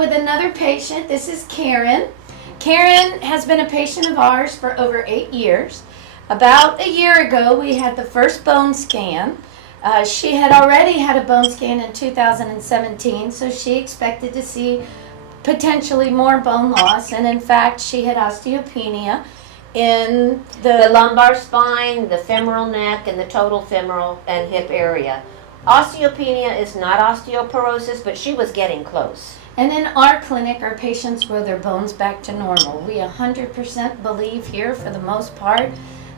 with another patient. This is Karen. Karen has been a patient of ours for over 8 years. About a year ago, we had the first bone scan. She had already had a bone scan in 2017, so she expected to see potentially more bone loss, and in fact, she had osteopenia in the lumbar spine, the femoral neck, and the total femoral and hip area. Osteopenia is not osteoporosis, but she was getting close. And in our clinic, our patients grow their bones back to normal. We 100% believe here, for the most part,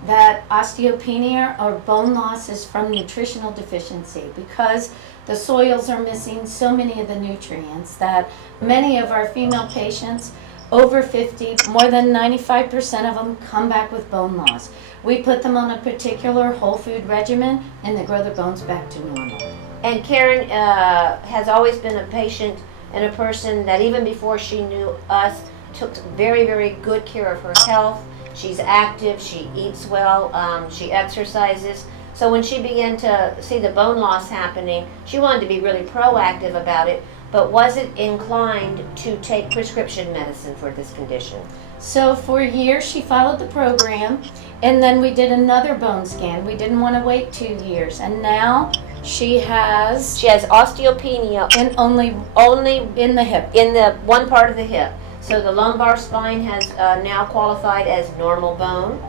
that osteopenia or bone loss is from nutritional deficiency, because the soils are missing so many of the nutrients that many of our female patients over 50, more than 95% of them come back with bone loss. We put them on a particular whole food regimen and they grow their bones back to normal. And Karen has always been a patient and a person that even before she knew us took very, very good care of her health. She's active, she eats well, she exercises. So when she began to see the bone loss happening, she wanted to be really proactive about it, but wasn't inclined to take prescription medicine for this condition. So for a year she followed the program, and then we did another bone scan. We didn't want to wait 2 years, and now she has osteopenia and only in the hip, in the one part of the hip. So the lumbar spine has now qualified as normal bone.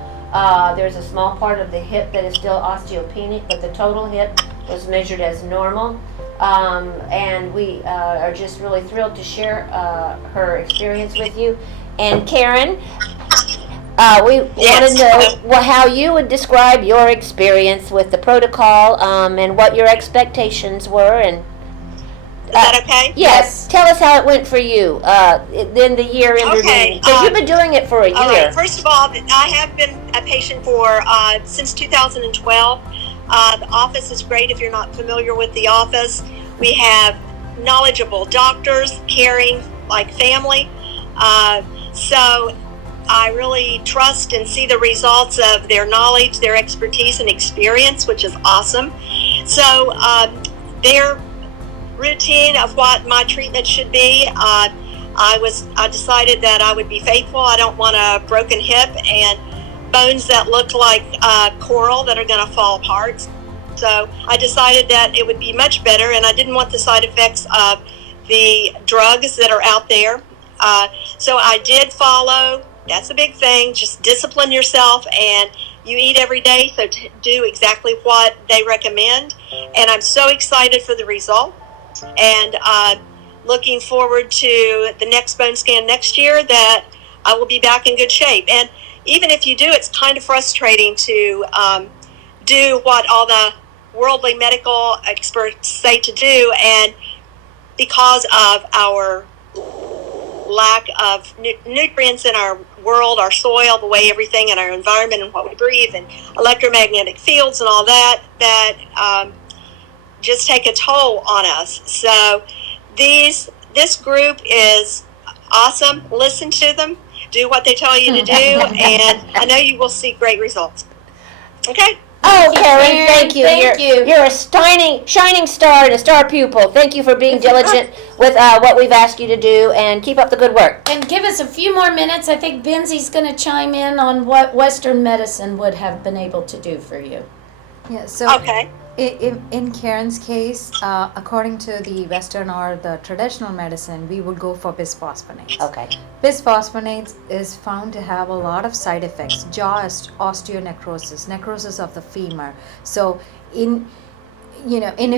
There's a small part of the hip that is still osteopenic, but the total hip was measured as normal. And we are just really thrilled to share her experience with you. And Karen, we want to know how you would describe your experience with the protocol and what your expectations were. And is that okay? Yes. Tell us how it went for you in the year intervening. Because you've been doing it for a year. All right. First of all, I have been a patient for since 2012. The office is great if you're not familiar with the office. We have knowledgeable doctors, caring like family. So I really trust and see the results of their knowledge, their expertise, and experience, which is awesome. So their routine of what my treatment should be, I decided that I would be faithful. I don't want a broken hip and bones that look like coral that are going to fall apart. So I decided that it would be much better, and I didn't want the side effects of the drugs that are out there. So I did follow. That's a big thing. Just discipline yourself, and you eat every day, so do exactly what they recommend. And I'm so excited for the result, and looking forward to the next bone scan next year, that I will be back in good shape. And even if you do, it's kind of frustrating to do what all the worldly medical experts say to do, and because of our lack of nutrients in our world, our soil, the way everything in our environment and what we breathe, and electromagnetic fields and all that just take a toll on us. So this group is awesome. Listen to them, do what they tell you to do, and I know you will see great results. Okay? Oh, Karen, thank you. Thank you. You're a shining star and a star pupil. Thank you for being diligent with what we've asked you to do, and keep up the good work. And give us a few more minutes. I think Binsey's going to chime in on what Western medicine would have been able to do for you. Yeah, so Okay. in Karen's case, according to the Western or the traditional medicine, we would go for bisphosphonates. Okay. Bisphosphonates is found to have a lot of side effects: jaw osteonecrosis, necrosis of the femur. So in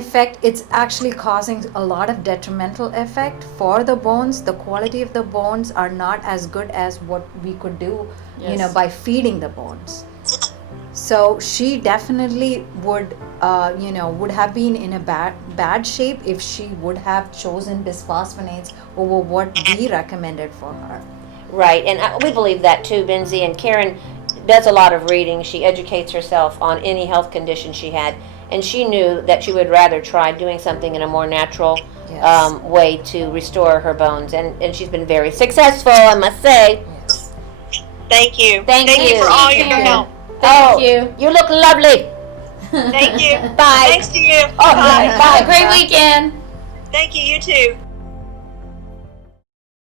effect, it's actually causing a lot of detrimental effect for the bones. The quality of the bones are not as good as what we could do, by feeding the bones. So she definitely would have been in a bad shape if she would have chosen bisphosphonates over what we recommended for her. Right, and we believe that too, Binsey. And Karen does a lot of reading. She educates herself on any health condition she had, and she knew that she would rather try doing something in a more natural way to restore her bones. And she's been very successful, I must say. Yes. Thank you. Thank you for all your help. Thank you. You look lovely. Thank you. Bye. Thanks to you. Oh, bye. Have a great weekend. Thank you. You too.